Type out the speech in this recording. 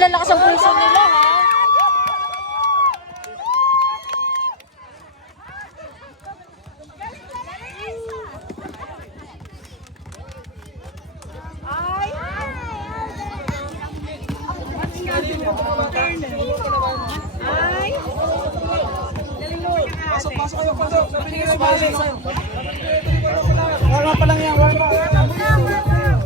lalakas ang pulso nila, ha? Pasok kayo, pasok. Sabi niyo, pasok. Warma pa lang yan, warma.